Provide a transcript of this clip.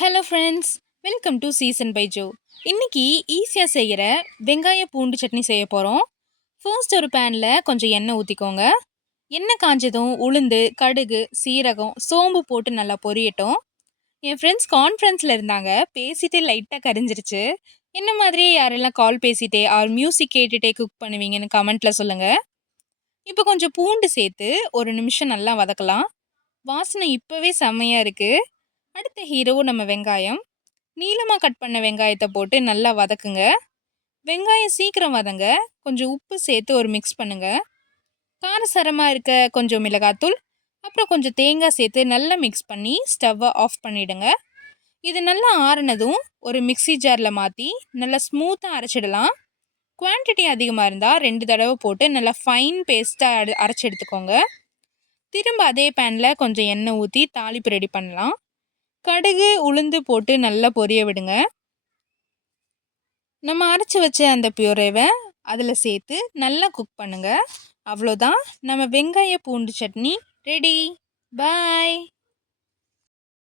Hello friends, welcome to season by Jo. இன்னைக்கு ஈஸியாக செய்கிற வெங்காய பூண்டு சட்னி செய்ய போகிறோம். ஃபர்ஸ்ட் ஒரு பேனில் கொஞ்சம் எண்ணெய் ஊற்றிக்கோங்க. எண்ணெய் காஞ்சதும் உளுந்து, கடுகு, சீரகம், சோம்பு போட்டு நல்லா பொரியட்டும். என் ஃப்ரெண்ட்ஸ் கான்ஃபரன்ஸில் இருந்தாங்க, பேசிட்டே லைட்டாக கரிஞ்சிருச்சு. என்ன மாதிரியே யாரெல்லாம் கால் பேசிட்டே ஆர் மியூசிக் கேட்டுகிட்டே குக் பண்ணுவீங்கன்னு கமெண்ட்டில் சொல்லுங்கள். இப்போ கொஞ்சம் பூண்டு சேர்த்து ஒரு நிமிஷம் நல்லா வதக்கலாம். வாசனை இப்போவே செம்மையாக இருக்குது. அடுத்த ஹீரோ நம்ம வெங்காயம். நீளமாக கட் பண்ண வெங்காயத்தை போட்டு நல்லா வதக்குங்க. வெங்காயம் சீக்கிரம் வதங்க. கொஞ்சம் உப்பு சேர்த்து ஒரு மிக்ஸ் பண்ணுங்க. காரசாரமாக இருக்க கொஞ்சம் மிளகாத்தூள், அப்புறம் கொஞ்சம் தேங்காய் சேர்த்து நல்லா மிக்ஸ் பண்ணி ஸ்டவ்வை ஆஃப் பண்ணிவிடுங்க. இது நல்லா ஆறுனதும் ஒரு மிக்ஸி ஜாரில் மாற்றி நல்லா ஸ்மூத்தாக அரைச்சிடலாம். குவான்டிட்டி அதிகமாக இருந்தால் 2 தடவை போட்டு நல்லா ஃபைன் பேஸ்ட்டாக அரைச்சி எடுத்துக்கோங்க. திரும்ப அதே பேனில் கொஞ்சம் எண்ணெய் ஊற்றி தாளிப்பு ரெடி பண்ணலாம். கடுகு, உளுந்து போட்டு நல்லா பொரிய விடுங்க. நம்ம அரைச்சி வச்ச அந்த பியூரேவை அதில் சேர்த்து நல்லா குக் பண்ணுங்க. அவ்வளோதான், நம்ம வெங்காய பூண்டு சட்னி ரெடி. பாய்.